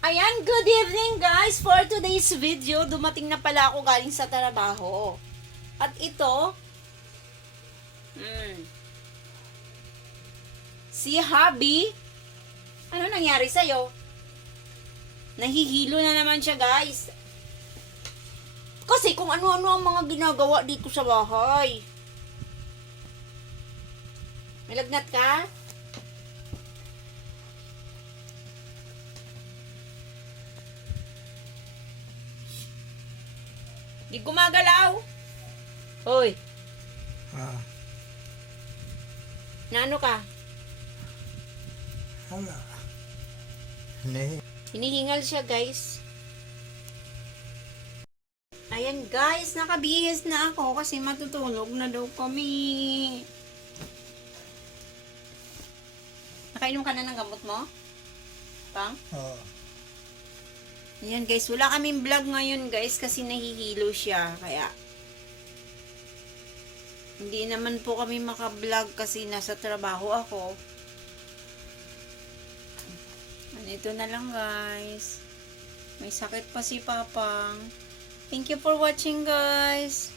Ayan, good evening guys! For today's video, dumating na pala ako galing sa trabaho. At ito, si Hubby, ano nangyari sa'yo? Nahihilo na naman siya guys. Kasi kung ano-ano ang mga ginagawa dito sa bahay. May lagnat ka? Di gumagalaw. Hoy, Ah, naano ka? hala. Ne, Hinihingal siya guys. Ayan guys, nakabihis na ako kasi matutulog na daw kami. Nakainom ka na ng gamot mo? Pang? oh, Ayan guys, wala kaming vlog ngayon guys kasi nahihilo siya. Kaya hindi naman po kami maka-vlog kasi nasa trabaho ako. Ganito na lang guys. May sakit pa si Papang. Thank you for watching guys.